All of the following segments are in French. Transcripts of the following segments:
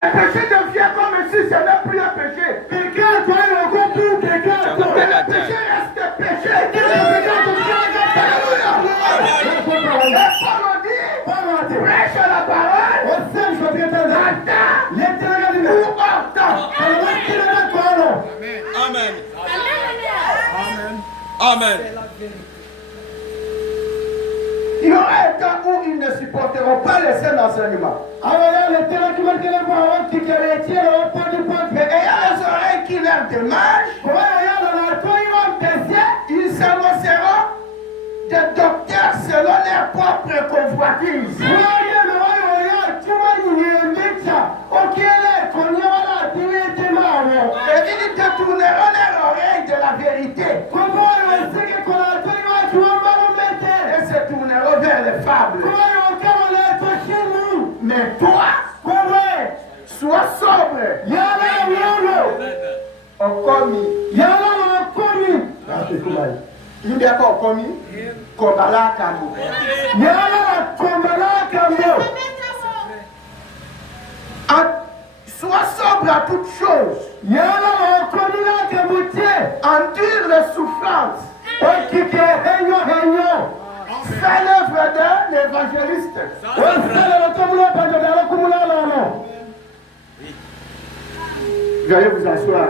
Le péché devient comme si ce n'est plus un péché. Le péché reste péché. Alléluia. Paul dit, prêche la parole, attends ou entends. Amen. Amen. Il y aura un temps où ils ne supporteront pas les saints enseignements. Mais ayant les oreilles qui leur démangent, ils s'annonceront des docteurs selon leur propre convoitise. Et ils détourneront leur oreille de la vérité. Et se tourneront vers les fables. Mais toi, sois sobre. Okomi. Il dit quoi Okomi? Kombala Kambo. Sois sobre à toutes choses. Endure les souffrances. Fais l'œuvre d'un évangéliste. Veuillez vous asseoir.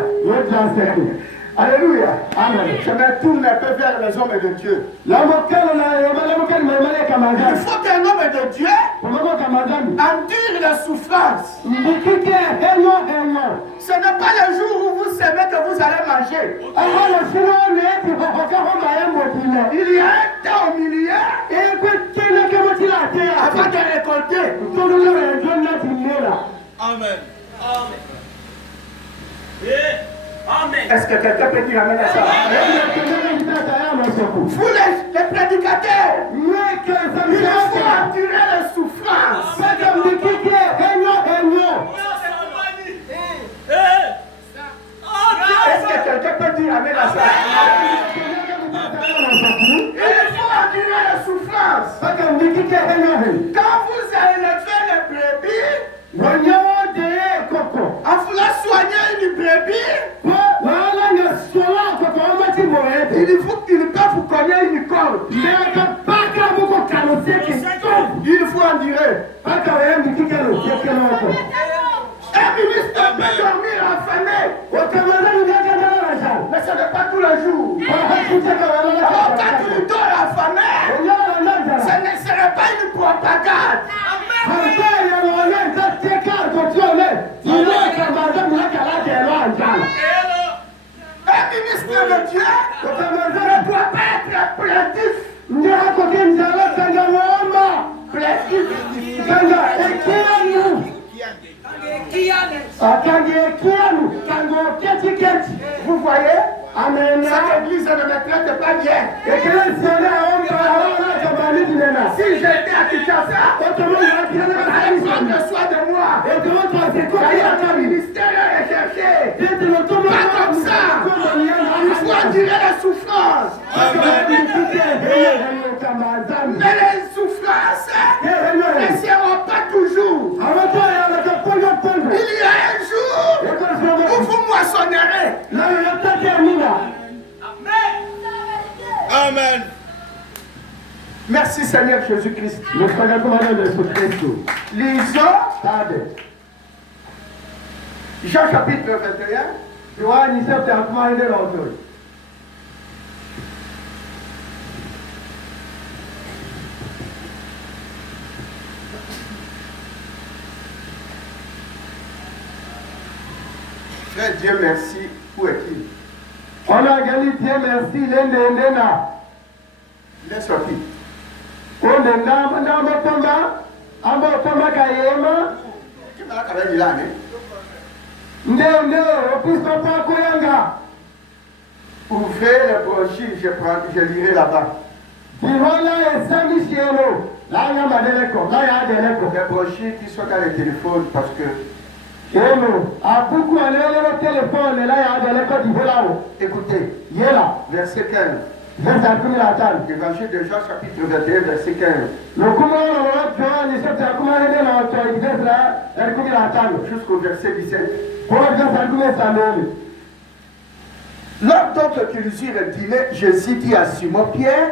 Alléluia. Amen. Je me tourne un peu vers les hommes de Dieu. Il faut qu'un homme de Dieu endure la souffrance. Ce n'est pas le jour où vous savez que vous allez manger. Il y a un temps au milieu avant de récolter. Amen. Est-ce que quelqu'un peut dire amen à ça? Vous les prédicateurs, il faut endurer les souffrances. Est-ce que quelqu'un peut dire amen à ça? Il faut endurer les souffrances. Quand vous allez lever les brebis, en voulant soigner une brebis, il peut vous cogner une corde. Il faut endurer. Un ministre peut dormir affamé, mais ce n'est pas tous les jours. Alors quand tu dors affamé, ce ne serait pas une propagande. Un ministre de Dieu ne doit pas être plaintif. Vous voyez? Amen. Cette église ne me traite pas bien. Si j'étais à Kinshasa, prendre soin de moi. Un ministère à rechercher. Pas comme ça. Il faut endurer la souffrance. Mais les souffrances ne seront pas toujours. Il y a un jour où vous moissonnerez. Amen. Merci Seigneur Jésus-Christ. Lisons Jean chapitre 21. Frère, Dieu merci. Où est-il? On a gagné Dieu merci, l'Indéna. Il est sorti. On est dans Kayema. Ouvrez les brochures, je lirai là-bas. Les brochures qui sont dans les téléphones parce que. Écoutez, verset 15. Évangile de Jean chapitre 21 verset 15. Jusqu'au verset 17. Lors donc qu'ils eurent dîné, Jésus dit à Simon Pierre,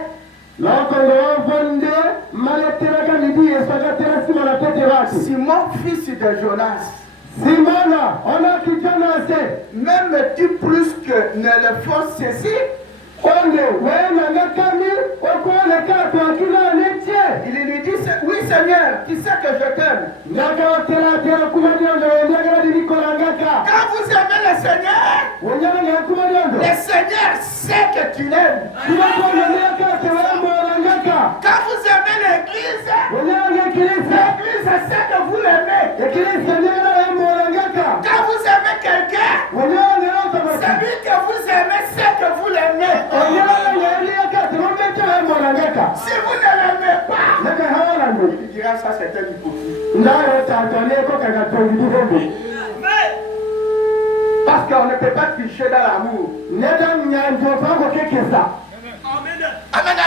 Simon, fils de Jonas, m'aimes-tu plus que ne le font ceci? Il lui dit, oui Seigneur, tu sais que je t'aime. Quand vous aimez le Seigneur sait que tu l'aimes. Quand vous aimez l'Église sait que vous l'aimez. Quand vous aimez quelqu'un, celui que vous aimez sait que vous l'aimez. Si vous ne l'aimez pas, il dira ça c'est un hypocrite. Parce qu'on ne peut pas tricher dans l'amour. Amen,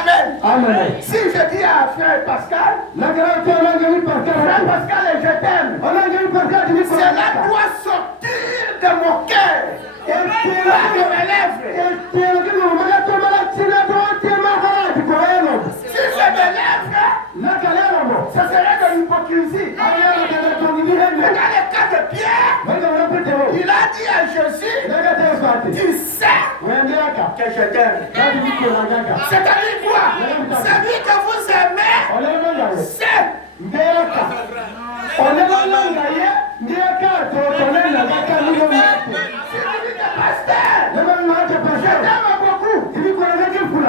amen. Si je dis à frère Pascal, frère Pascal, je t'aime, cela doit sortir de mon cœur et de mes lèvres. Si je me lève, ça serait de l'hypocrisie. Mais dans le cas de Pierre, il a dit à Jésus, tu sais que je t'aime. C'est-à-dire quoi? Celui que vous aimez, c'est. Je t'aime beaucoup.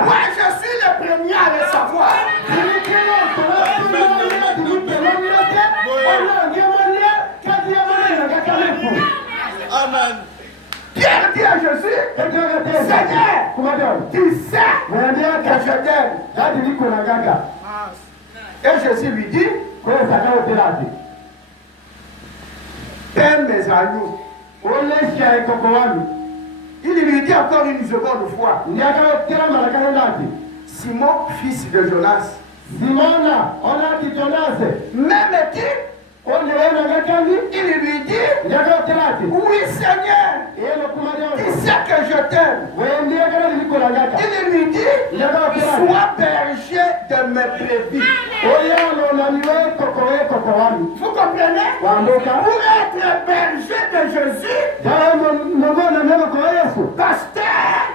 Moi, je suis le premier à le savoir. Amen. Pierre dit à Jésus, Seigneur, tu sais que je t'aime. Et Jésus lui dit, aime mes agneaux. Il lui dit encore une seconde fois, Simon, fils de Jonas, m'aimes-tu? Il lui dit, oui Seigneur, tu sais que je t'aime. Il lui dit, sois berger de mes brebis. Vous comprenez? Pour être berger de Jésus,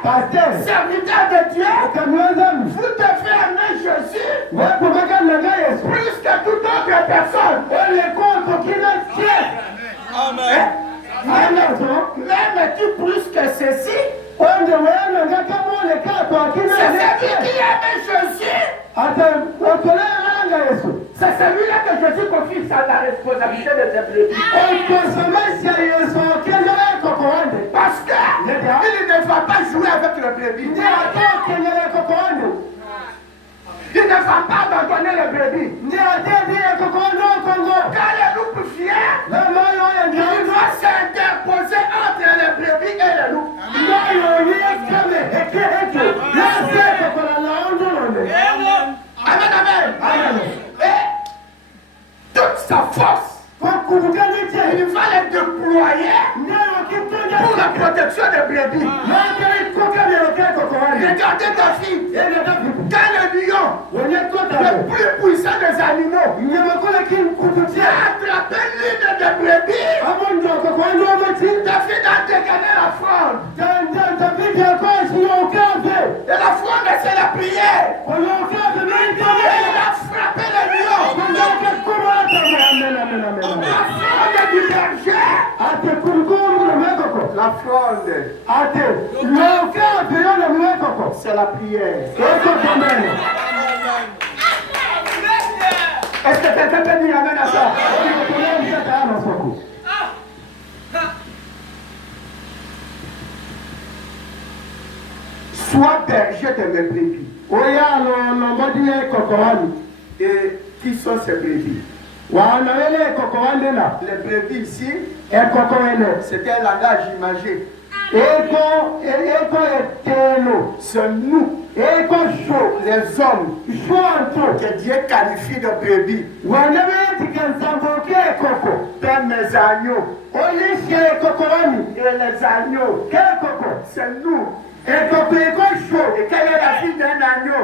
pasteur, serviteur de Dieu, vous devez aimer Jésus plus que toute autre personne. Amen. M'aimes-tu plus que ceci? C'est celui qui aime Jésus. C'est celui-là que Jésus confie à la responsabilité de ses brebis. Parce qu'il ne va pas jouer avec le brebis. Il ne va pas abandonner le brebis. Quand le loup vient, il va s'interposer entre le brebis et le loup. Amen, amen. Et toute sa force, il va les déployer pour la protection des brebis. Regardez David, quand le lion, le plus puissant des animaux, a attrapé l'une des brebis, David a dégainé la fronde. Et la fronde, c'est la prière. Et il a frappé le lion. La fronde du berger. La fronde, c'est la prière. Est-ce que quelqu'un peut dire amen à ça? Sois berger de mes brebis. Et qui sont ces brebis? Les brebis ici, c'était un langage imagé. C'est nous, les hommes, que Dieu qualifie de brebis. Père, mes agneaux. Et les agneaux. C'est nous. Et quelle est la vie d'un agneau?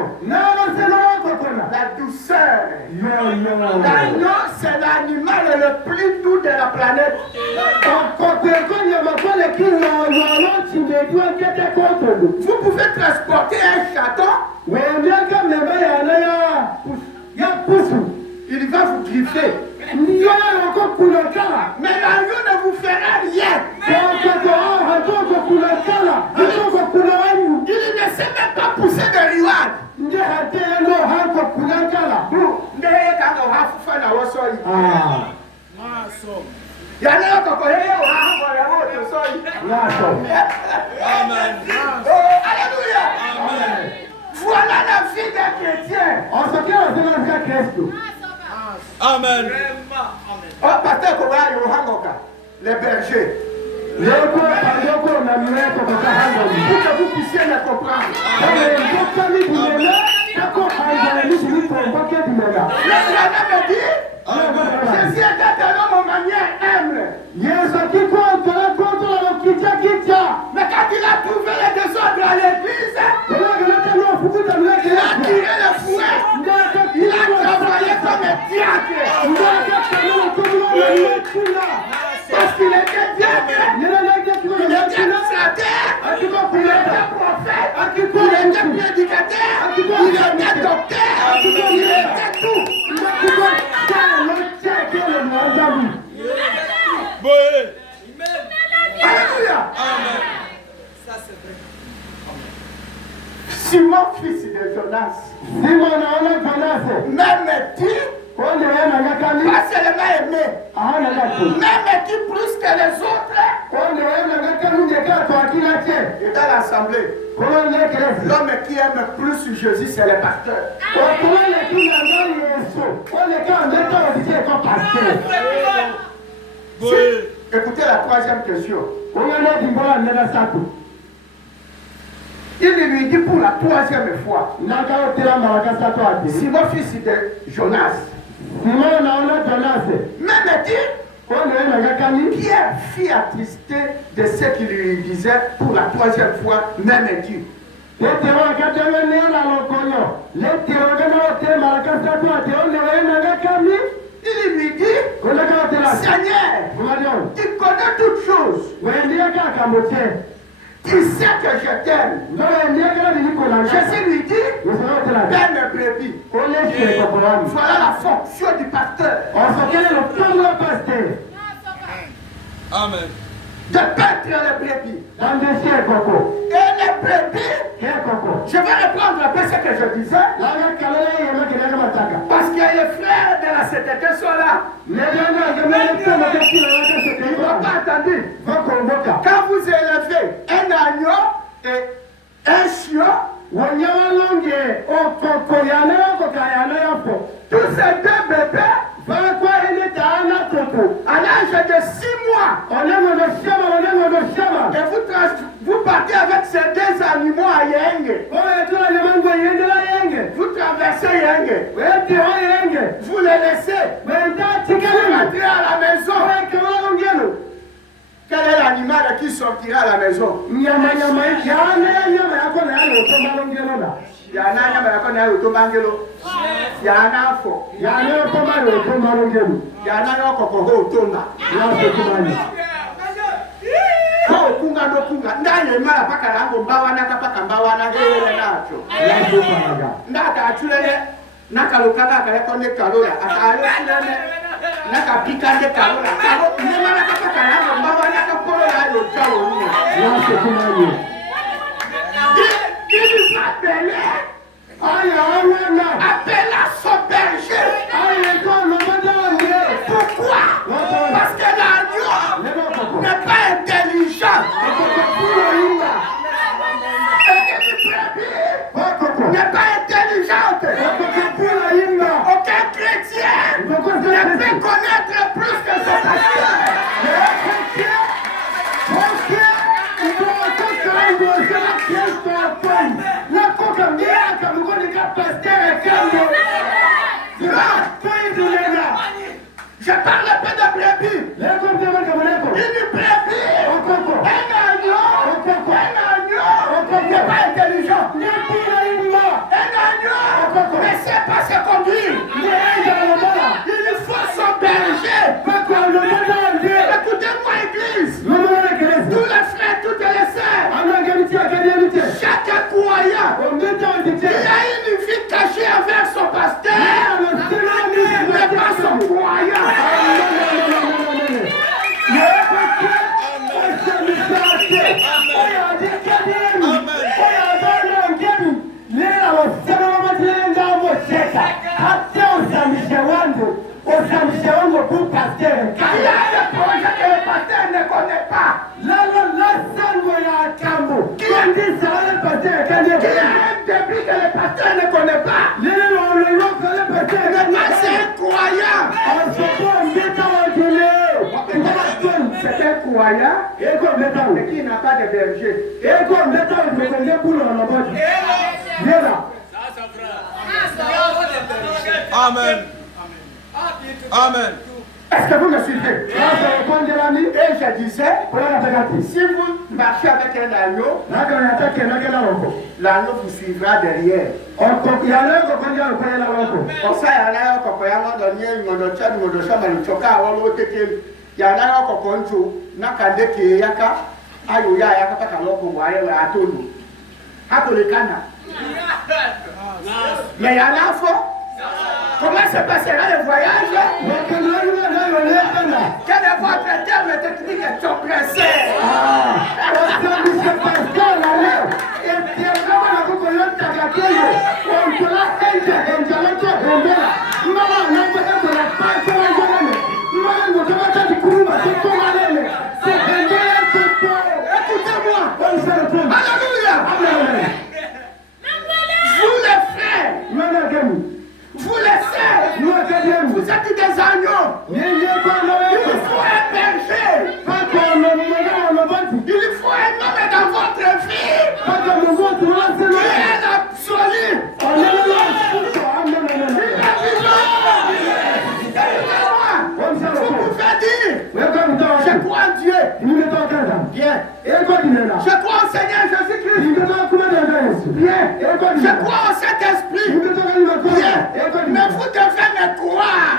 La douceur. L'agneau, c'est l'animal le plus doux de la planète. Vous pouvez transporter un chaton. Il va vous griffer. Mais l'agneau ne vous fera rien. Il ne sait même pas pousser de riwad. Amen. Alléluia. Voilà la vie d'un chrétien. Amen. Oh, pasteur Koba Yohangoka, les bergers. Pour que vous puissiez le comprendre. Le Seigneur me dit, Jésus était un homme en manière humble. Mais quand il a trouvé les désordres à l'église, il a tiré le fouet. Il a travaillé comme un diable. Parce qu'il était diable. Il était administrateur. Il était prophète. Il était prédicateur. Il était docteur. Il était tout. Alléluia. Simon, fils de Jonas. Même tu, pas seulement aimé, même tu plus que les autres. Et dans l'assemblée, l'homme qui aime plus Jésus, c'est le pasteur. Écoutez la troisième question. Il lui dit pour la troisième fois, Simon, fils de Jonas, même-tu, Pierre fit attrister de ce qu'il lui disait pour la troisième fois, même-tu. Il lui dit, Seigneur, tu connais toutes choses. Tu sais que je t'aime. Jésus lui dit, Père mes brebis. Voilà la fonction du pasteur. Amen. De paître les brebis. Et les brebis, je vais reprendre un peu ce que je disais. Parce que les frères de la CTT sont là. Ils n'ont pas attendu. Quand vous élevez un agneau et un chiot, tous ces deux bébés, à l'âge de 6 mois, et vous partez avec ces deux animaux à Yenge. Vous traversez Yenge. Vous les laissez. Vous rentrez à la maison. Quel est l'animal qui sortira à la maison? Il y a un animal qui il y a un enfant. Il y a un appela son berger. Pourquoi? Parce que l'agneau n'est pas intelligent. N'est pas intelligente. Aucun chrétien ne peut connaître plus que son pasteur. Un agneau ne sait pas se conduire. Il faut son berger. Écoutez-moi, église. Tous les frères, toutes les sœurs. Chaque croyant qui a une vie cachée avec son pasteur n'est pas son croyant. Il y a des projets que le pasteur ne connaît pas. Qui a un début que le pasteur ne connaît pas. Mais c'est un croyant. C'est un croyant mais qui n'a pas de berger. Amen. Amen. Est-ce que vous me suivez? Et je disais, si vous marchez avec un agneau, l'agneau vous suivra derrière. Mais il y en a faux. Comment se passera le voyage? Quel est votre terme technique et compressé? Écoutez-moi. Alléluia. Vous les frères, vous les sœurs, vous êtes des agneaux. Il vous faut un berger. Il faut un homme dans votre vie qui est l'absolu. Vous pouvez dire, je crois en Dieu. Bien. Je crois au Seigneur Jésus-Christ. Bien. Je crois au Saint-Esprit. Bien. Mais vous devez me croire.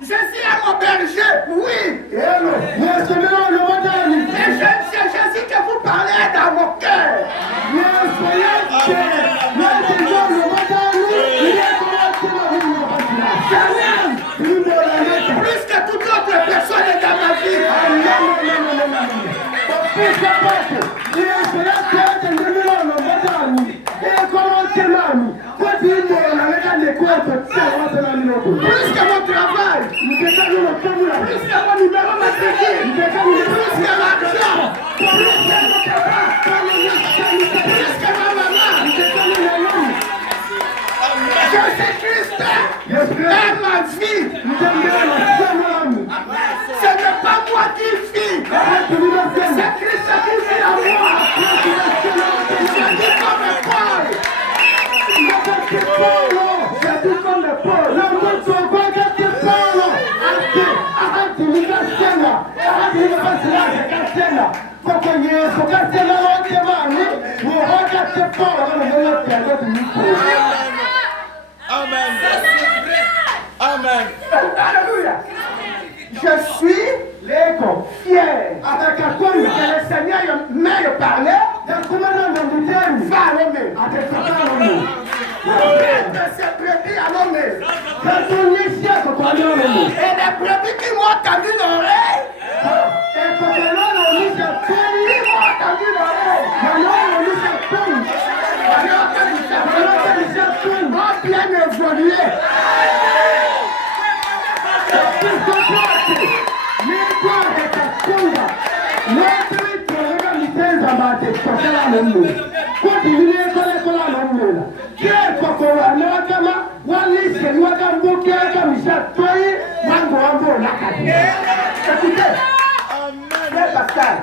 Je suis à mon berger, oui. Et Jésus que vous parlez dans mon cœur. Plus que toute autre personne dans ma vie. Plus que mon travail, plus que mon numéro matricule, plus que l'argent, plus que ma maman. Jésus-Christ est ma vie. Ce n'est pas moi qui vis, c'est Christ qui vit en moi. Je dis comme Paul. Amen. Amen. Alléluia. Je suis fier que le Seigneur m'ait parlé. Va à l'homme. De ses brebis à l'homme. Et les brebis qui m'ont tendu l'oreille. Bien évolué. continue kola namela ke kokola ne wakama wali se wakambuki akamisha toi mango wango nakati. Écoutez, Frère Pascal,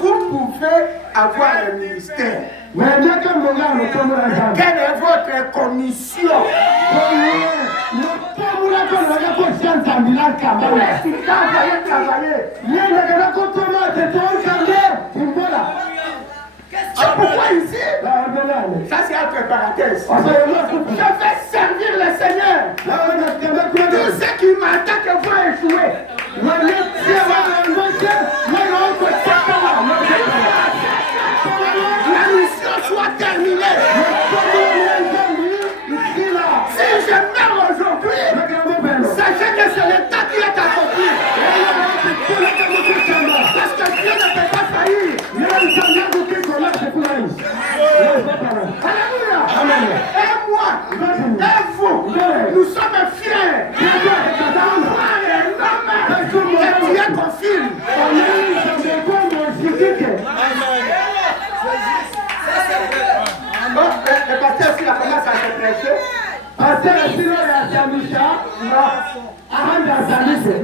vous pouvez avoir un ministère. Quelle est votre commission? Pourquoi ici? Ça c'est un préparateur. Je vais servir le Seigneur. Tout ce qui m'attaque va échouer. La mission soit terminée. Si je meurs aujourd'hui, sachez que c'est l'État qui est accompli. Parce que Dieu ne peut pas faillir. Alléluia. Amen. Et moi, et vous, nous sommes fiers d'avoir un homme que Dieu confirme. Le pasteur, s'il a commencé à se prêcher,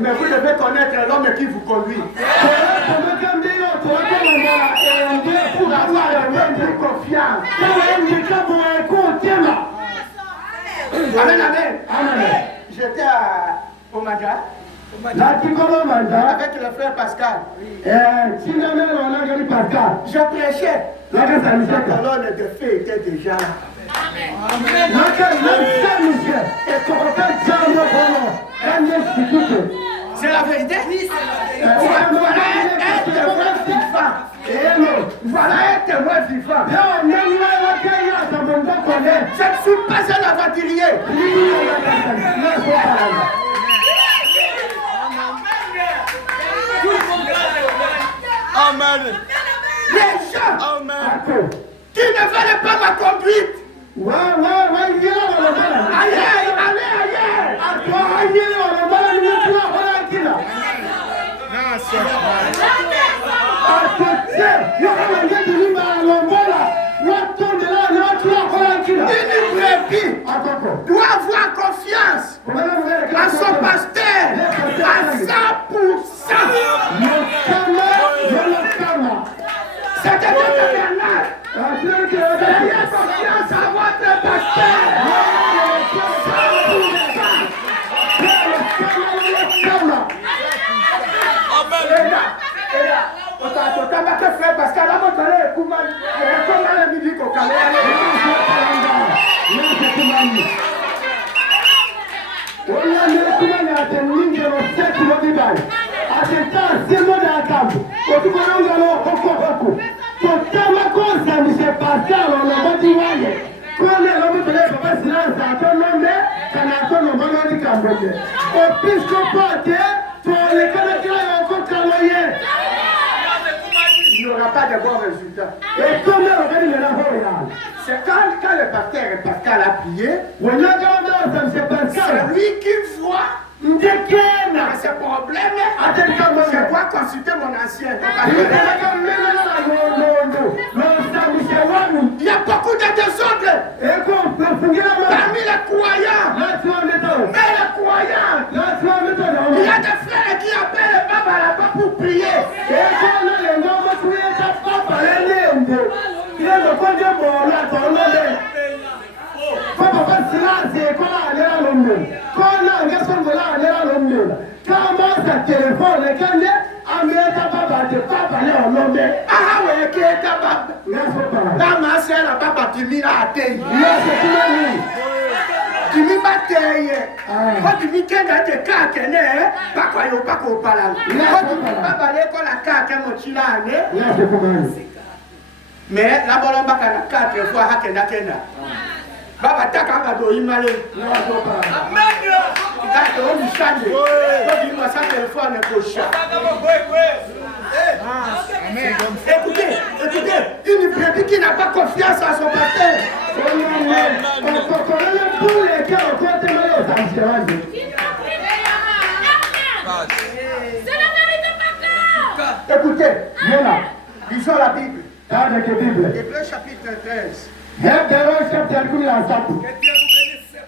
mais vous devez connaître l'homme qui vous conduit. Pour avoir une confiance. Amen, amen. J'étais au Maga avec le frère Pascal. Je prêchais. La colonne de feu était déjà là. C'est la vérité. Voilà un témoin vivant. Voilà un témoin vivant. Je ne suis pas un aventurier. Amen. Les gens Amen. qui ne veulent pas ma conduite. Une brebis doit avoir confiance à son pasteur à 100%. C'est éternel. Ayez confiance à votre pasteur. 100%. Frère Pascal, là, vous allez comment la musique au calais. Il n'y aura pas de bons résultats. C'est quand le pasteur Pascal a prié, c'est lui qui voit ses problèmes. Je dois consulter mon ancien. Il y a beaucoup de désordre parmi les croyants. Mais les croyants, il y a des frères qui appellent Baba là-bas pour prier. Mais la bolomba kana 4 fois hakenda kenda. Baba taka do imale. Amen. Kato on change. Ko di mo sa téléphone ko cha. Amen. Écoutez, une brebis qui n'a pas confiance à son pasteur. Écoutez, lisons la Bible. Kaja ke Bible. Hébreux chapitre 13. Hebrew chapter 13. Que Dieu vous bénisse.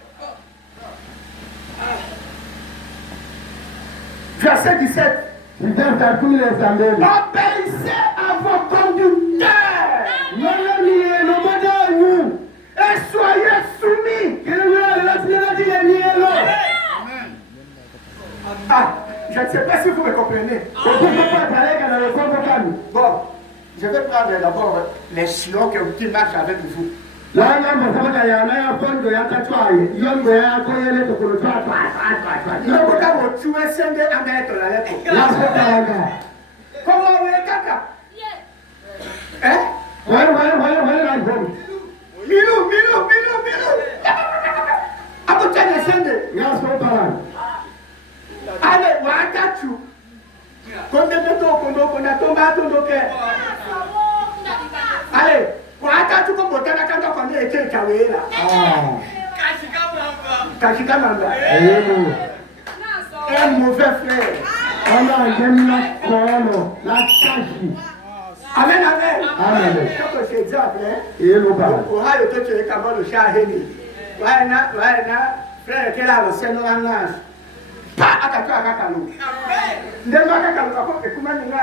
Verset 17. Obéissez à vos conducteurs. Et soyez soumis. Ah, je ne sais pas si vous me comprenez. Bon, je vais prendre d'abord les sions qui marchent avec vous. Comment on est caca? Hein? Milou. Allez, Wakachu. Allez, Wakachu comme Botana quand on est été Kawela. Kachika Mamba. Un mauvais frère. Amen. Quand c'est exemple, Ohio, tu es capable de Shaheni. Frère, quel a le Seigneur en âge? Pas à Kakalo. Ne m'a pas et comment il a.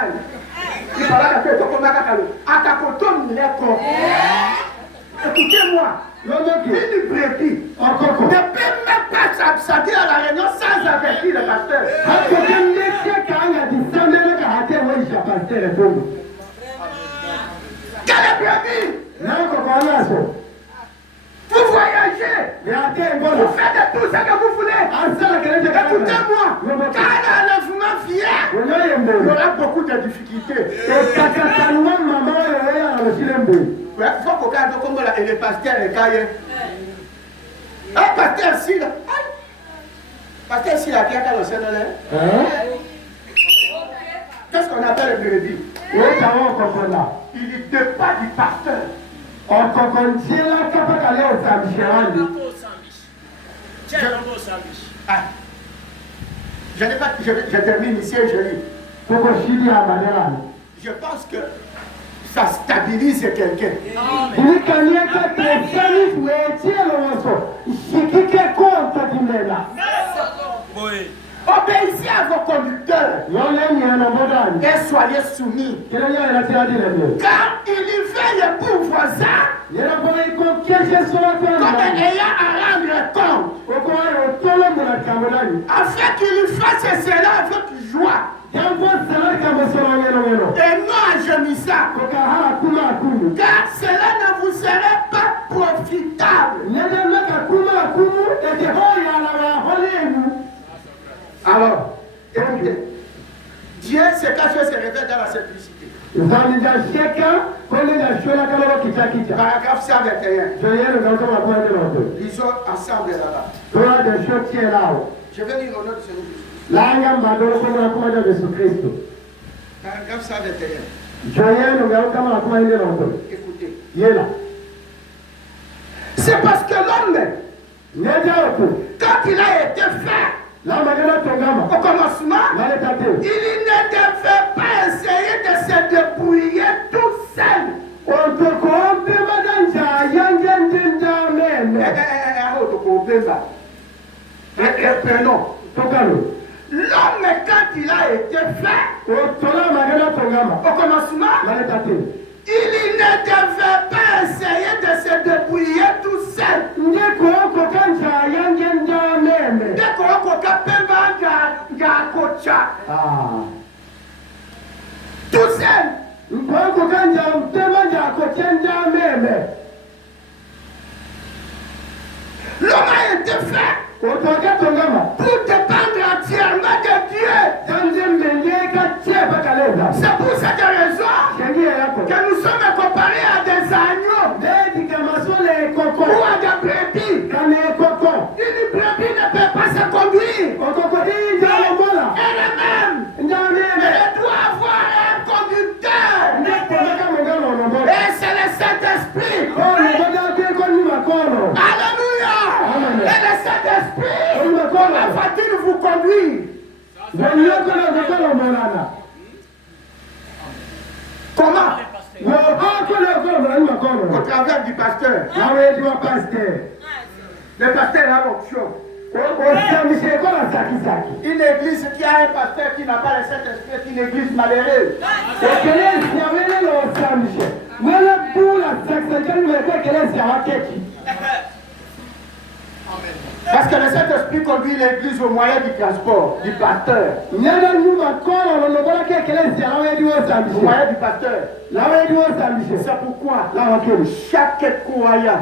Il va la faire comme Kakalo. À Kakoton, il est con. Écoutez-moi, une brebis ne peut même pas s'absenter à la réunion sans avertir le pasteur. Quelle est brebis? Vous voyagez, vous faites tout ce que vous voulez. Écoutez-moi, quand l'enlèvement vient, il y aura beaucoup de difficultés. Il faut qu'on regarde comment le pasteur est caillé. Un pasteur ici, là. Pasteur ici, là, qui a le Seigneur. Qu'est-ce qu'on appelle le brebis? Il n'était pas du pasteur. Je n'ai pas, je termine ici et je lis. Je pense que ça stabilise quelqu'un. Oui. Obéissez à vos conducteurs et soyez soumis. Car il y veille pour voisin comme ayant à rendre compte, afin qu'il fasse cela avec joie et non en gémissant, car cela ne vous serait pas profitable. Alors, écoutez, Dieu se cache et se révèle dans la simplicité. Paragraphe 121. Lisons ensemble là-bas. Je vais lire au nom de Jésus-Christ. Paragraphe 121. Écoutez. C'est parce que l'homme, quand il a été fait, au commencement, il ne devait pas essayer de se débrouiller tout seul. L'homme, quand il a été fait, au commencement, il ne devait pas essayer de se débrouiller tout seul. Tout seul. L'homme a été fait pour dépendre entièrement de Dieu. C'est pour cette raison que nous sommes comparés à des agneaux ou à des brebis. Une brebis ne peut pas se conduire elle-même. Elle doit avoir un conducteur. Et c'est le Saint-Esprit. Alléluia. Et le Saint-Esprit, comment va-t-il vous conduire? Comment? au travers du pasteur. Le pasteur a l'option. Une église qui a un pasteur qui n'a pas le Saint-Esprit est une église malheureuse. Parce que le Saint-Esprit conduit l'église au moyen du transport, du pasteur. Au moyen du pasteur. C'est pourquoi chaque croyant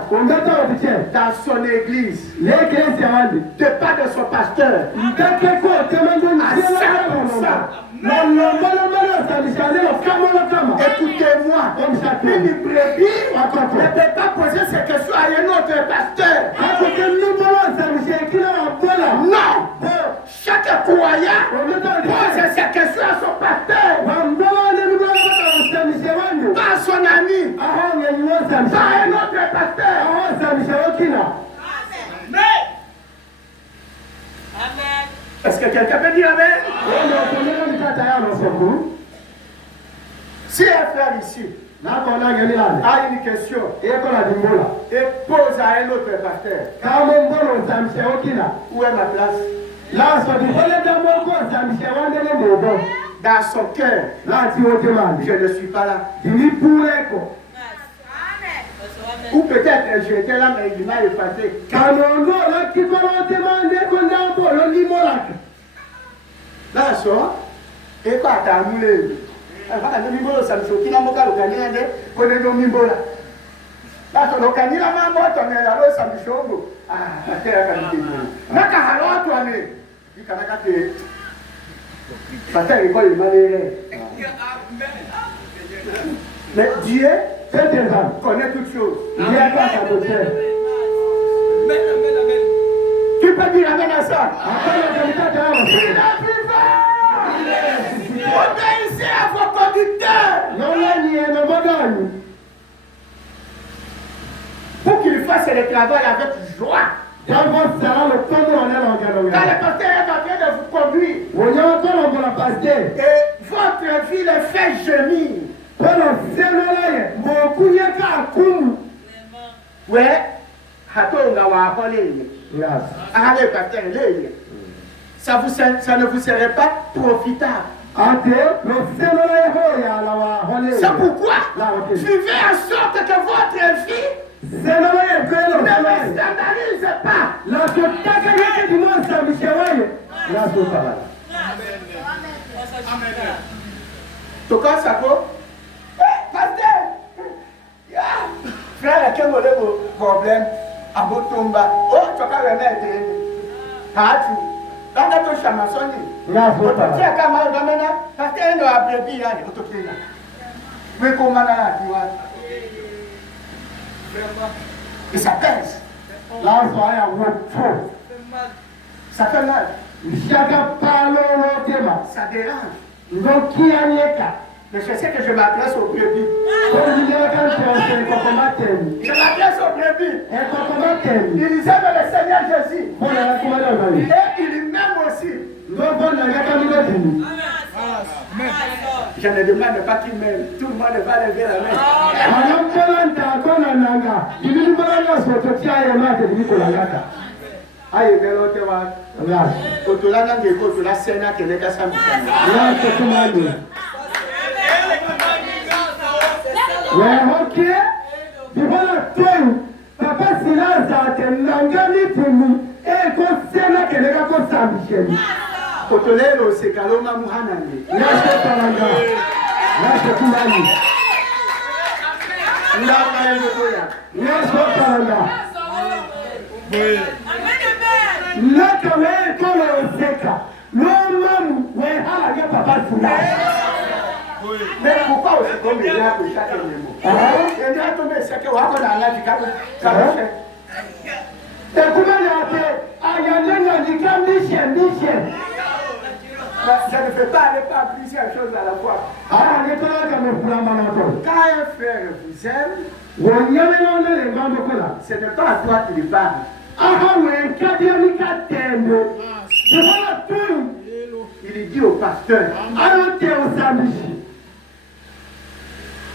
dans son église, de part de son pasteur, à 100%. Écoutez-moi, une brebis ne peut pas poser ses questions à un autre pasteur. Non, chaque croyant pose ses questions à son pasteur, pas à son ami, pas à un autre pasteur. Amen. Est-ce que quelqu'un peut dire amen? Si un frère ici a une question et pose à un autre pasteur, où est ma place? Dans son cœur, je ne suis pas là. Ou peut-être j'étais là, mais il m'a effacé. Là, ça, et quoi t'as moulé? Ça me choque, il a mon gars, le gagnant, on est dans le Mimbola. Là, le gagnant, la maman, on est là, ça me choque. Ah, c'est la qualité. Là, quand on est, il y a mais Dieu connaît toutes choses. Tu peux dire amen à ça? Obéissez à vos conducteurs pour qu'ils fassent le travail avec joie. Quand le pasteur est en train de vous conduire et votre vie le fait gémir, ouais, ça ne vous serait pas profitable. C'est pourquoi vivez en sorte que votre vie ne me scandalise pas. Toka Sako, pasteur, frère, quel problème à Botomba? Oh, tu as remettre. Ah, tu. Dans notre chamasoni, tu as qu'à mal d'amener, parce qu'il y a un brebis, mais comment on a et ça pèse. Là, on voit un faux. Ça fait mal. Ça dérange. Mais je sais que je m'adresse aux brebis. Je m'adresse aux brebis. Ils aiment le Seigneur Jésus. Et ils m'aiment aussi. Je ne demande pas qui m'aime. Tout le monde va lever la main. Aïe, mais l'autre va. Autola n'a pas de la scène qui n'est pas ça. Ok. Papa Silas a tenangani tumi e ko sena kelega ko sambisheni. Kotolelo se kaloma muhanani. Nasho talanga. Nasho kumani. Ndama yendo doya. Nasho talanga. Naka we kola oseka. No mamu we hala ke papa Silas. Mais pourquoi aussi comme il y a pour chaque élément? Il y a tombé ce que vous avez dans la vie. Et comment il y a fait? Ah, il y a des gens qui ont dit je ne fais pas plusieurs choses à la fois. Ah, il y a des gens qui ont quand un frère vous aime, ce n'est pas à toi qui lui parle. Il dit au pasteur.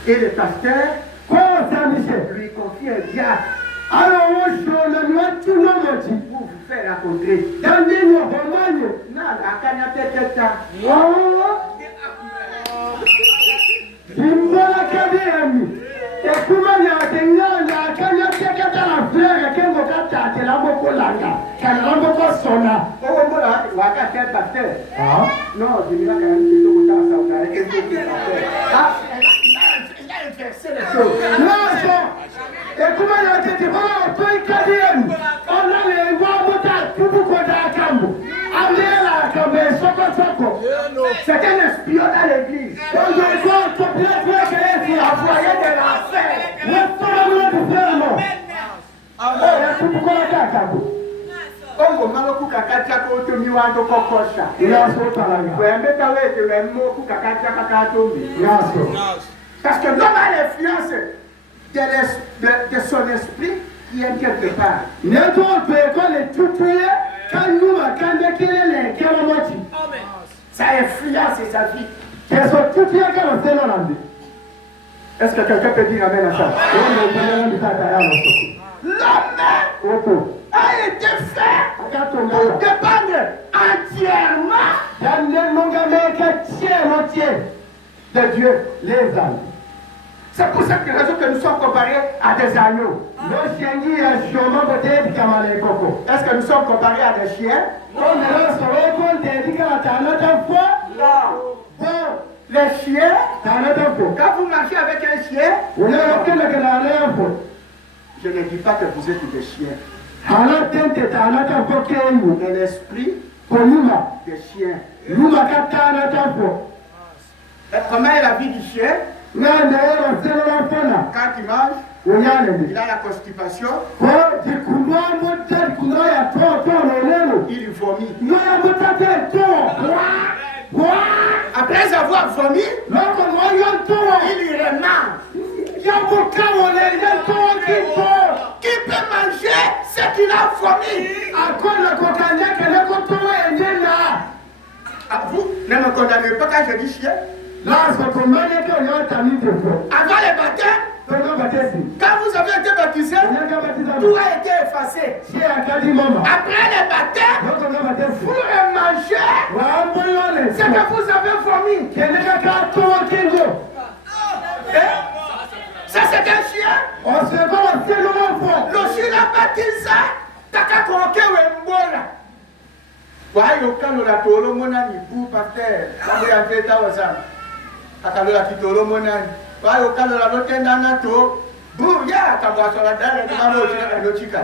Et le pasteur lui confie un diable Alors, on change tout le monde. pour vous faire rencontrer. Dans les mots, on mange. Non, la canne tête ça. Jimbola Kademi. Et comment il y a des gens qui ont été à la fleur et qui ont été à la Mokolanga. Quand on va sonner. Oh, voilà, Waka tête pasteur. Ah? Non, je dis là quand même que tout le temps ça va être un peu ah, il a inversé les choses. Non, et comment il y a été dit, voilà, on peut y Kademi. On a les voix motards, tout le monde à Kambo. Allez là, comme Soko. C'est un espion dans l'église. On doit copier que c'est Envoyé de l'enfer. le tournoi du ferme. Et tout le monde à Kambo. Kongo maloku kakatia koto miwando kokosha. Yaso Talanga. Wembeta wete wemoku kakatia kakatombi. Yaso. Parce que l'homme a l'influence de son esprit qui est quelque part. N'importe quoi, les tout tuer, quand nous, quand les Kalamati. Ça influence sa vie. Qu'elles sont tout tuer quand on s'est landé. Est-ce que quelqu'un peut dire amen à ça? L'homme a été fait pour dépendre entièrement de Dieu, les âmes. C'est pour cette raison que nous sommes comparés à des agneaux. Est-ce que nous sommes comparés à des chiens? Non. Les chiens, quand vous marchez avec un chien, je ne dis pas que vous êtes des chiens. Mais l'esprit des chiens. Et comment est la vie du chien? Quand il mange, il a la constipation, il vomit. Après avoir vomi, il remarque. Qui peut manger ce qu'il a vomi? Vous ne me condamnez pas quand je dis chien. Avant le baptême, quand vous avez été baptisé, tout a été effacé. Après le baptême, vous remangez ce que vous avez vomi. Ça c'est un chien. Le chien a baptisé. Taka koke wembola. Wayo kano la tolo monani bu pasteur. Kamo ya veta wasam. Akalo la kitolo monani. Wayo kano la lotenda na to. Bu ya kabwa sola dale kamo chika no chika.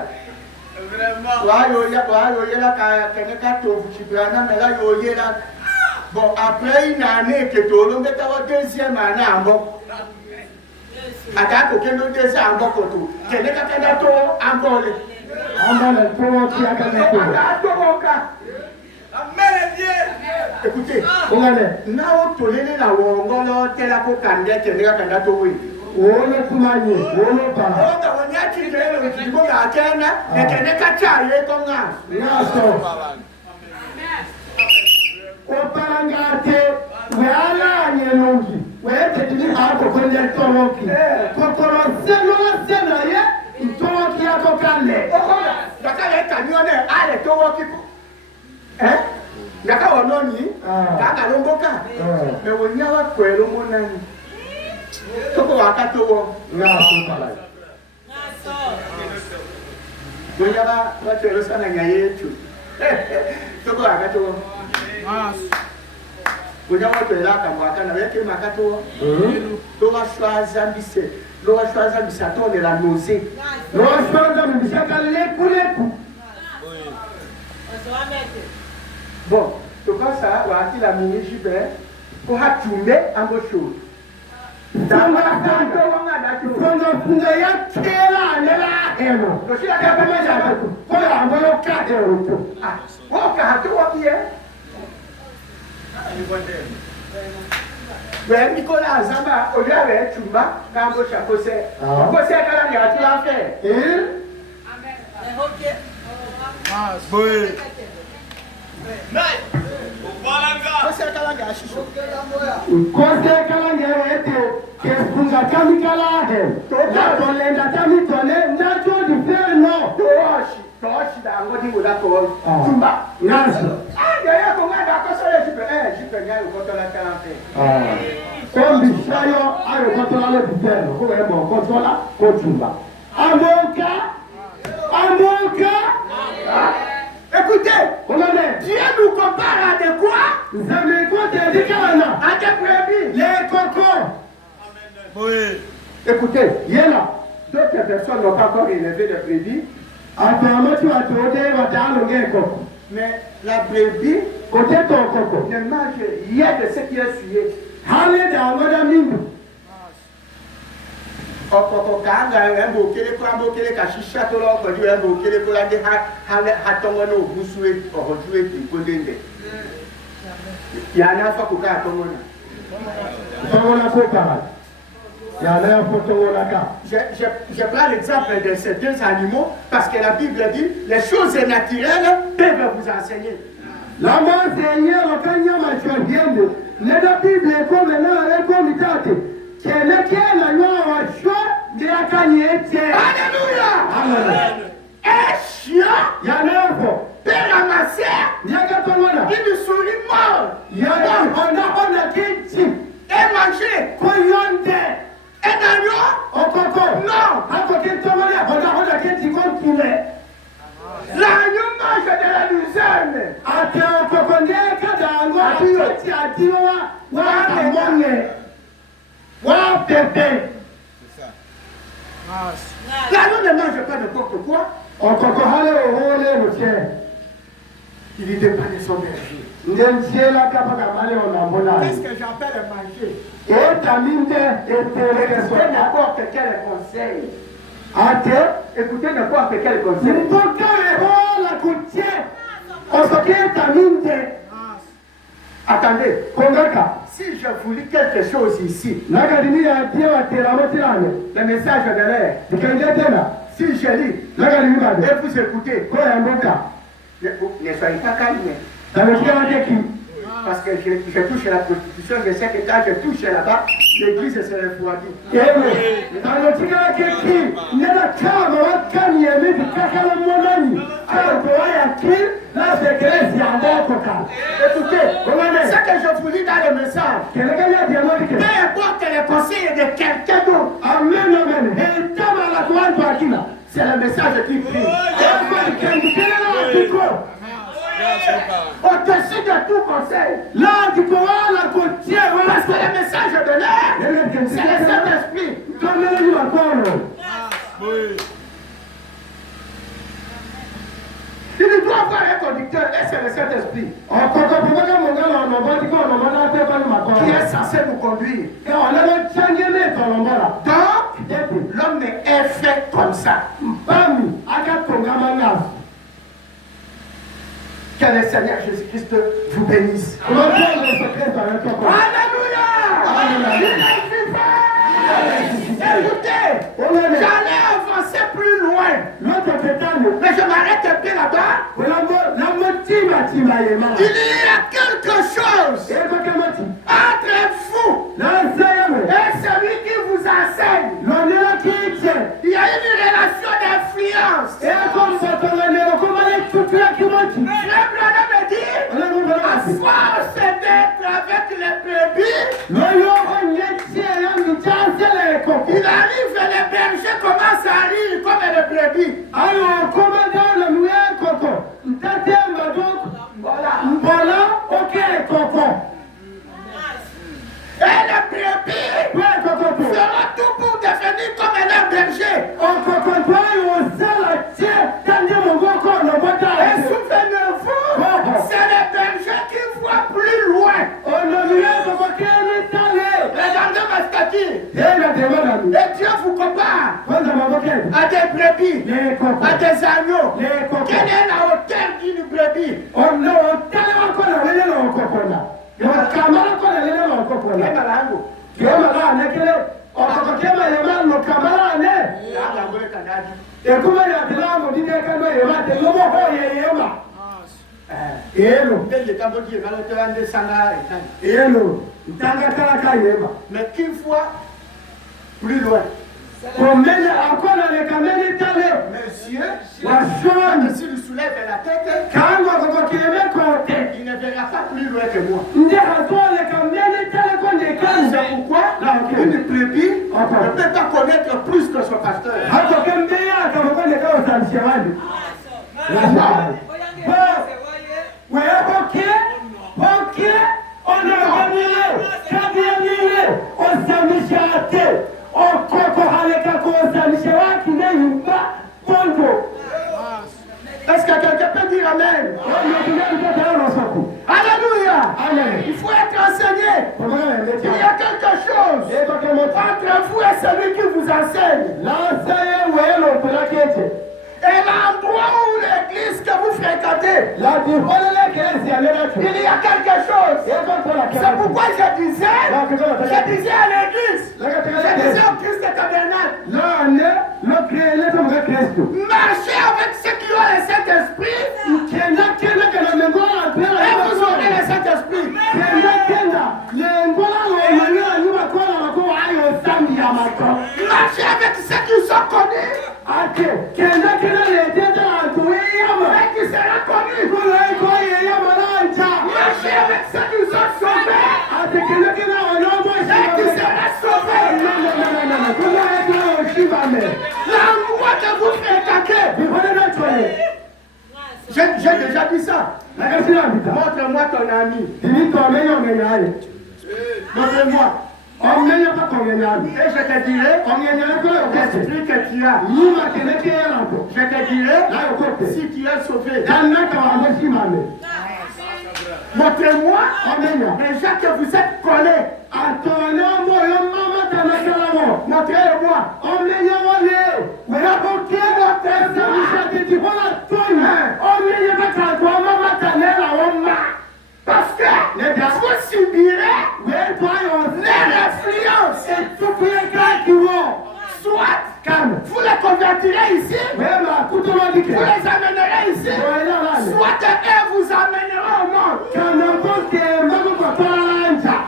Wayo ya la keneka to fuchibrana mela yo yela. Bon après une année que tolo ngeta wa deuxième année ambo. Atako kendo deuxième ambo koto. Keneka kenda to ambole. Écoutez, Nao Tolene la Wongolo, Telako Kande, Tenga Kandato. On a tiré le Kibo Atena, et Teneka Chaye Tonga. Opangate, wala nyelongi, wete tini hapo kwenye tomoki. Kokoro seno ye, itoki yako kale. Okola, dakale kanyone, ale towoki. Eh? Yaka wanoni, kaka lomboka. Me wonyawa kwelo monani. Toko wakato wo. Wonyawa wachelo sana nyayetu. Toko wakato wo. Wonyawa twelaka mwakana weke makato wo. Lowa shwaza mbise. Lowa shwaza mbisatone la nausée. Lowa shwaza mbisaka leku. Bon, donc ça, voici la mini-jubé pour attumer en vos choses. Nicolas Zamba, au lieu de Chumba, quand vous chacosez, vous posez à la tu l'as fait. Oui. Kose kalanga ete kefunga kamikala he. Na tolenda tamitone na to diferno. Toshi da ngodi ngoda to. Tumba. Yes. Ya ko ngada ko so le jipe ngai ko to la kalante. Kombi shayo ayo ko to la le diferno. Ko ebo ko to la ko tumba. Amoka. Écoutez, Dieu nous compare à de quoi? À des brebis. Les cocos. Oui. Écoutez, d'autres personnes n'ont pas encore élevé les brebis. Mais la brebis ne mange rien de ce qui est sué. Okoko kanga embo kele ko ambo kele ka shisha to lo ko ju embo kele ko la de ha tongo no busue o ju ti ko dende ya na fa ko ka tongo na ko para ya na fa tongo na ka je prends l'exemple de ces deux animaux parce que la Bible dit les choses naturelles peuvent vous enseigner. La monseigneur lo kanya ma chodiende ne da Bible ko mena e ko mitate. Alléluia! Un chien peut ramasser une souris morte et manger un agneau? Non! L'agneau mange de la luzerne. L'agneau ne mange pas n'importe quoi. Il y dépend de son berger. Qu'est-ce que j'appelle manger? Écoutez n'importe quel conseil. Écoutez n'importe quel conseil. Attendez, si je vous lis quelque chose ici, le message de l'air, si je lis et vous écoutez, ne soyez pas calme. Parce que je touche à la prostitution, je sais que quand je touche là-bas, l'église se refroidit. Écoutez, ce que je vous lis dans le message, peu importe les conseils de quelqu'un d'autre, c'est le message qui prie. Au-dessus de tout conseil. Parce que le message de l'air, c'est le Saint-Esprit. Il doit avoir un conducteur et c'est le Saint-Esprit qui est censé nous conduire. Donc, l'homme est fait comme ça. Que le Seigneur Jésus-Christ vous bénisse. Alléluia! Écoutez, j'allais avancer plus loin. Mais je m'arrête un peu là-bas. Il y a quelque chose entre vous et celui qui vous enseigne. Il y a une relation d'influence. Frère Branham me dit, à force d'être avec les brebis, il arrive et les bergers commencent à rire comme les brebis. Voilà. Et les brebis feront tout pour devenir comme les bergers. Et souvenez-vous, c'est les bergers qui voient plus loin. Regardez ma statue. Et Dieu vous compare à des brebis, à des agneaux. Quelle est la hauteur d'une brebis? Hello. Hello. Mais qu'une fois plus loin. Encore les caméras étalées. Monsieur, Washon. s'il soulève la tête, Quand on va il ne verra pas plus loin que moi. C'est pourquoi une brebis ne peut pas connaître plus que son pasteur. Est-ce que quelqu'un peut dire Amen? Alléluia. Il faut être enseigné. Il y a quelque chose entre vous et celui qui vous enseigne. Et l'endroit où l'église que vous fréquentez, il y a quelque chose. C'est pourquoi je disais à l'église, je disais au Christ éternel, marchez avec ceux qui ont le Saint-Esprit et vous aurez le Saint-Esprit. Marchez avec ceux qui sont connus et qui seront connus. Marchez avec ceux qui sont sauvés et qui seront sauvés. L'endroit que vous fréquentez, j'ai déjà dit ça. Montre-moi ton ami. Montre-moi. Et je te dirai l'esprit que tu as. Je te dirai si tu es sauvé. Montrez-moi déjà que vous êtes collés. Montrez-le-moi. Parce que vous subirez l'influence. Soit vous les convertirez ici, vous les amènerez ici, soit eux vous amèneront au monde.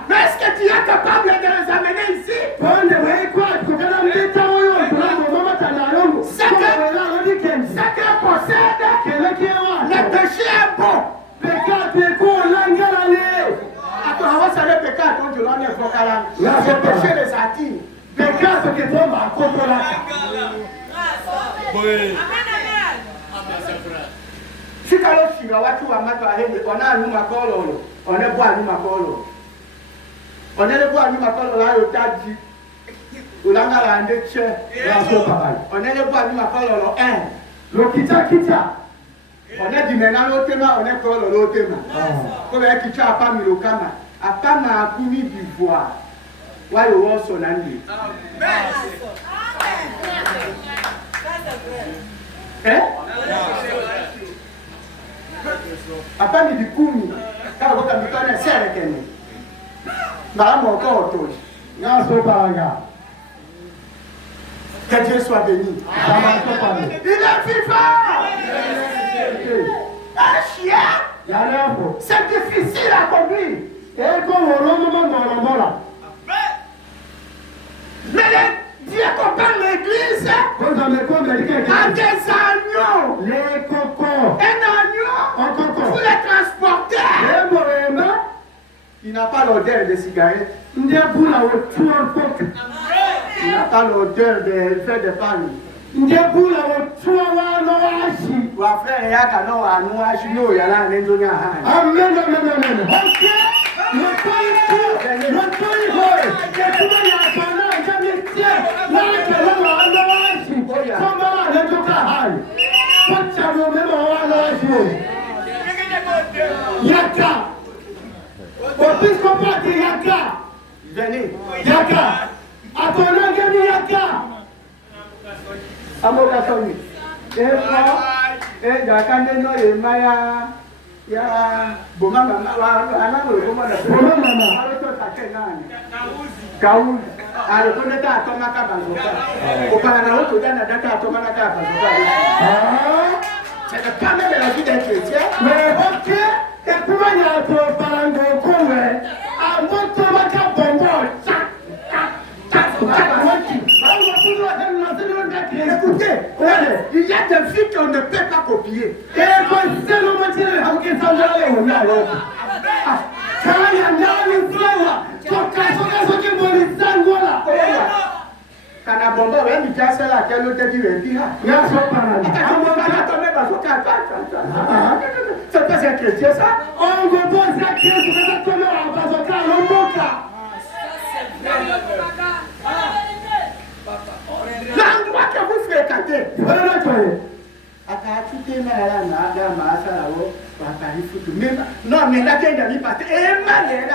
Mais est-ce que tu es capable de les amener ici? Ce que possède, le péché est bon. Attends, on va savoir le péché, quand tu l'en es focalant. Le péché les attire. Si on a on est le bois à Numakolo là au Tadji. On a la on est le bois à Numakolo là 1. On est du maintenant l'autre, on est pour l'autre. Comme elle qui a pas mis le kama, a pas ma commune d'ivoire. Ouais, le roi son ami. Hein? A pas mis du koumi. Quand on a mis un serre avec elle. Madame encore autour. Que Dieu soit béni. Il est vivant. Un chien, c'est difficile à conduire. Mais Dieu compare l'église à des agneaux. Un agneau, vous les transportez. Il n'a pas l'odeur de cigarette. Il n'a pas l'odeur de feu de pagne. Wa frère ya kana wa anu ashino ya la nendo nya ha. Amen. Amoka Soni. Jakande no maya ya boma mama ana ko boma da boma mama alo to takenani kauzi alo ko neta atoma ka bazoka opana na oto dana data atoma na ka bazoka c'est le pas même la vie d'un chrétien mais ok Ekumanya to parango kowe. Amoto maka bongo. Écoutez, il y a des filles qu'on ne peut pas copier. Kana bomba wewe mitasa la kelo te direndi ha. Ya so para. C'est pas un chrétien ça? On go poser la question que tu me as pas au cas l'omboka. L'endroit que vous fréquentez. Voilà toi. Akachute mala na aga masala wo wakarifutu. Non mais là t'es dans parce Emmanuel.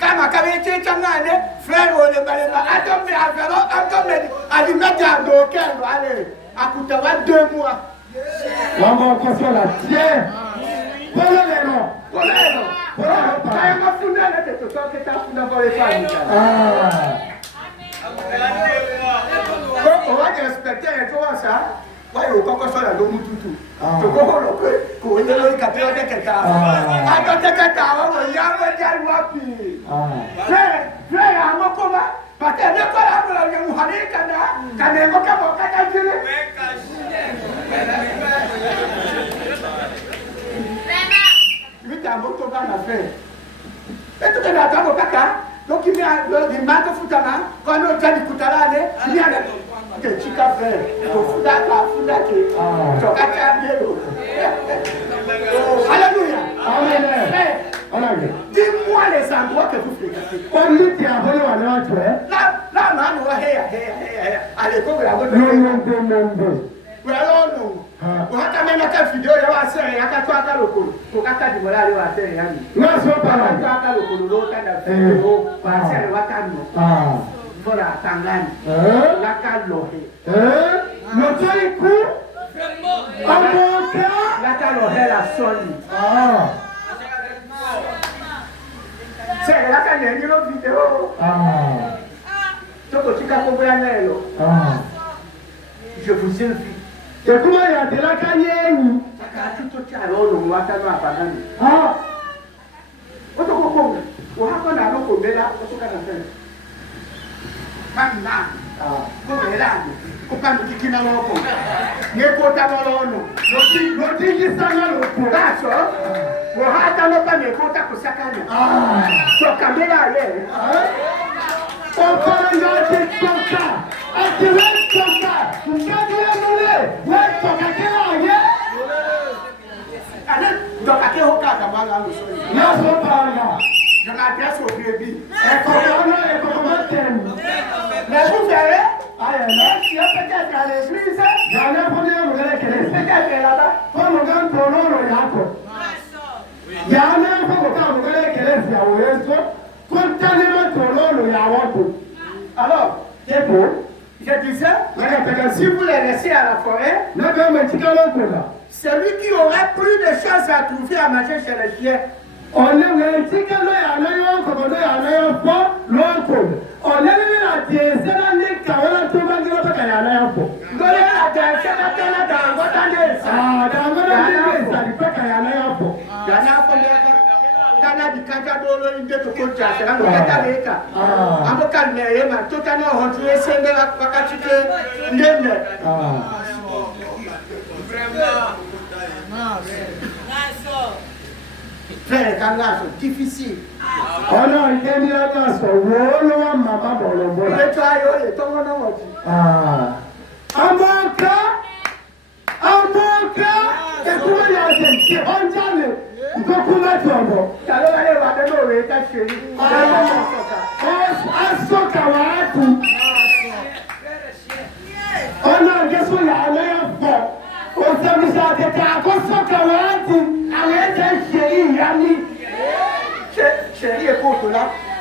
Kama kabete changane frère ole balema atombe afero atombe alimeta ndokendo ale akutawa 2 mois Maman console la tiens. Pololeno. Kaya mafunda na teto toke tafunda pole fani. Ko waje respecter ko wasa. Wayo koko sola do mututu. To koko lo ko yelo ikapeo de keta. Ato de keta wa yamo jari wapi. Frère amokoma. Pate ne ko la ko ya muhani kana ngo kama kata jile. Mitambo to bana fe. Eto kana tambo kaka. Donc il y a le manque futana quand on t'a dit kutalane il y a que chica frère to futaka futake to kaka ndelo. Alléluia. Amen. Amen. Dis-moi les endroits que vous fréquentez. On lui dit à voler à l'autre. Là man wa hey allez ko la go. Non. Well no. Hata mena ka video ya wasere yakatwa ka lokolo. Ko kaka di mola le wasere yani. Naso para. Kaka lokolo lo kana video wasere wakano. Voilà tangani. Laka lohe. Le taïku. Amoka. Laka lohe la soli. C'est laka nyengi lo video. Toko chika ko boya nelo. Je vous invite. C'est comment il y a de la canne. Tout au charo, le moata no apagani. Otoko, ou hakona no komela, otokana fena. Mamma, komela, kopanu kikina loko. Ngekota molono. Loti kisanga loko. Daso, ou hata no pa ngekota kusakana. So kamela ye. Opara yote toka. Atire toka. Mkadile mule. Wewe toka kila ye. Ale toka ke hokaka banga no so. Naso para. Jona pièce au bébé. Comment t'aimes? Mais vous verrez, si peut-être à l'église, j'en ai pris un modèle qui est peut-être là-bas. Comme on gagne pour l'eau, yako. J'en ai un modèle qui est là, Alors, c'est beau. je disais, si vous les laissez à la forêt, celui qui aurait plus de chances à trouver à manger chez les chiens. On est un petit peu Kana di kanja dolo inde to ko jase na ngata leka amo kalme yema to kana hontu esende wakati ke ndende frère kangaso difficile ono ndeni la ngaso wolo wa mama bolombo le tayo le tongo no woti amoka ekuwa ya gente onjale ko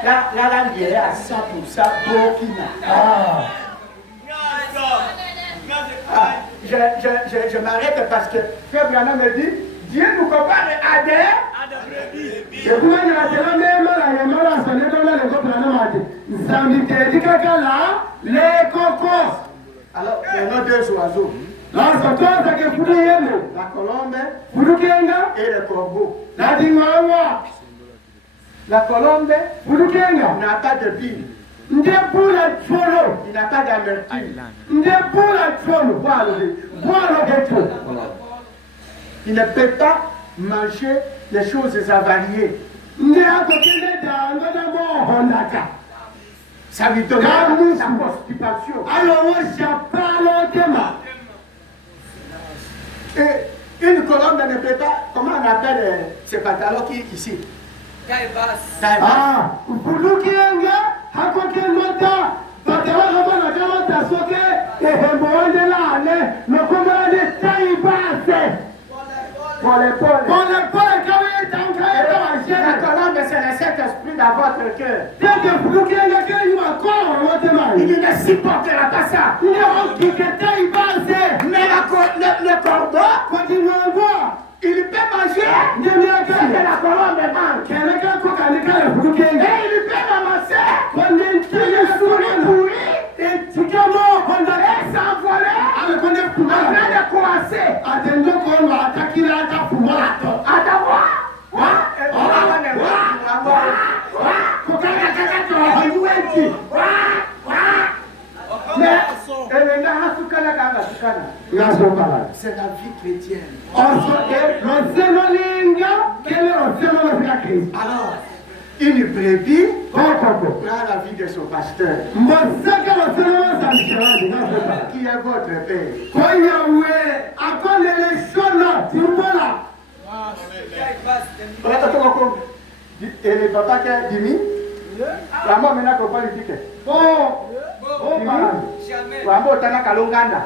la bière à 100% Burkina. Je m'arrête parce que Frère Branham me dit, Dieu nous compare à des brebis. Et puis, il y a des même là, il y a là, ça n'est pas là, le groupe Branham a dit. Ça me dit que là, les cocos. Alors, il y en a deux oiseaux. Là, c'est toi, ça qui est fou de yélo. La colombe Fudukenga, et le corbeau. la dingawa. La colombe Fudukenga, n'a pas de bile. ndepula cholo. Il n'a pas d'amertume. Ndepula cholo. Voilà. Voilà geto. Il ne peut pas manger les choses avariées. Ndakokende danga na mo hondaka. Ça lui donne la constipation. Alors, moi, j'ai pas le thème. Et une colombe ne peut pas, comment on appelle ces pantalons qui est ici? Taille basse. Ah, Fudukenga, Hakokemota, Patawaka Nakamata Soke, et Hemboande là, le commandant de taille basse. Pour l'épaule. Pour le pôle, quand il est en train de manger. La colombe, c'est le Saint-Esprit dans votre cœur. Dès que Fudukenga, quand il va corps, on va te Il manger. ne supportera pas ça. Il est en qui que taille basse. Mais le corbeau, Quand il va voir, il peut manger. il est bien Ce que la colombe mange. qu'il y a un coca, il y a un Fudukenga. Et il peut ramasser. Quand il Il sourit pourri. et tu comment on a Et s'envoler. avec on est En train de coincer. attendons qu'on va attaquer la table. Attends, moi. Mais, c'est la vie chrétienne. Alors, une brebis prend la vie de son pasteur, qui est votre père. Et le papa qui a dit, la maman maintenant qu'on parle du Wambo tana kalonganda.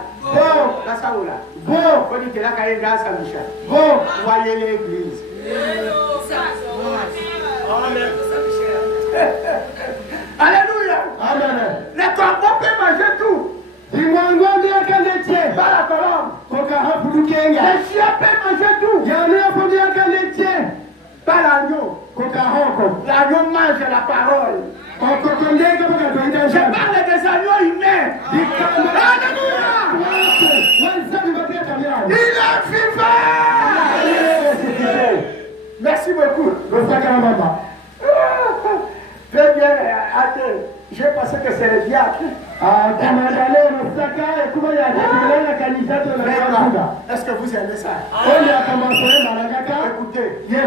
La saoula. Quand il était là, quand il est à Michel. Voyez l'église. Alléluia. Les corbeaux peuvent manger tout. Pas la colombe. Les chiens peuvent manger tout. Pas l'agneau. L'agneau mange la parole. Je parle des agneaux humains. Alléluia. Il est vivant. Merci beaucoup. Très bien, j'ai pensé que c'est le diable. Est-ce que vous aimez ça? Écoutez, Dieu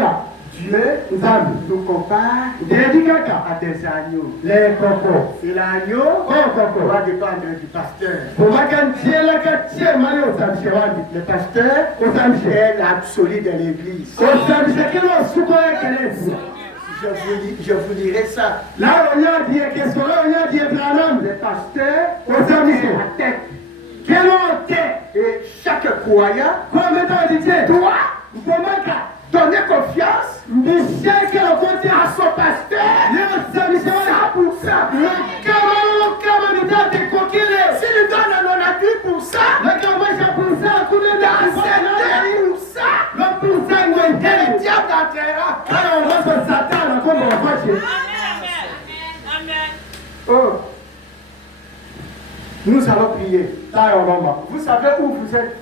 nous compare à des agneaux. Et l'agneau doit dépendre du pasteur. Le pasteur est l'absolu de l'église. Je vous dirai ça. Le pasteur est la tête. Et chaque croyant doit donner confiance à son pasteur 100%. S'il donne 98%, dans ces 2%, le diable entrera. Oh. Nous allons prier. Vous savez où vous êtes?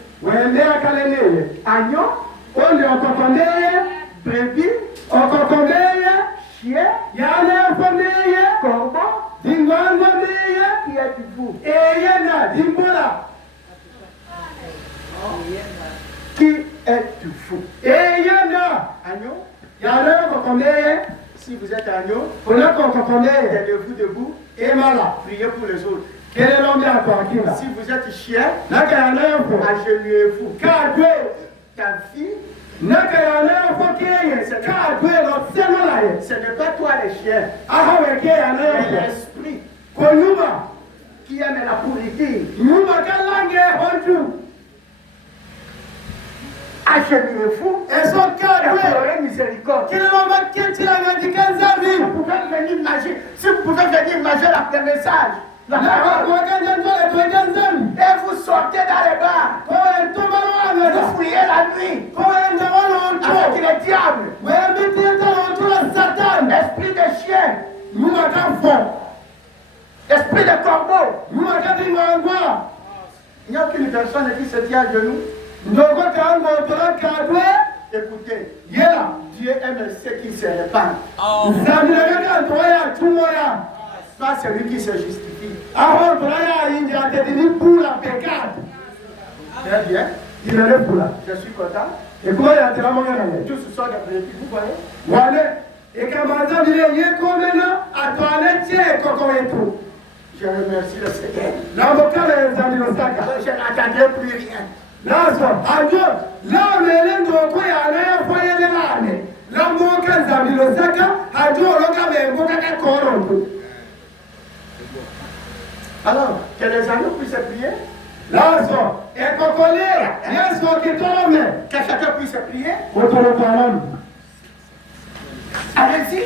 Agneau, brebis, chien, corbeau, qui êtes-vous? Qui êtes-vous? Agneau? Si vous êtes agneau, tenez-vous debout et priez pour les autres. Si vous êtes chien, agenouillez-vous. Ta fille, ce n'est pas toi les chiens, mais l'esprit qui aime la pourriture. Agenouillez-vous et implorez miséricorde. dire. Vous pouvez venir manger. Si vous pouvez venir manger le message. La parole. Et vous sortez dans les bars. Vous fouillez la nuit. Avec les diables. Esprit de chien. Esprit de corbeau. Il n'y a aucune personne qui se tient à genoux. Écoutez, Dieu aime ceux qui se répandent. Pas celui qui se justifie. Très bien. Je suis content. Tous sont des brebis, vous voyez? Je remercie le Seigneur. Je n'attendrai plus rien. Alors, que les agneaux puissent prier. Que chacun puisse prier. Allez-y.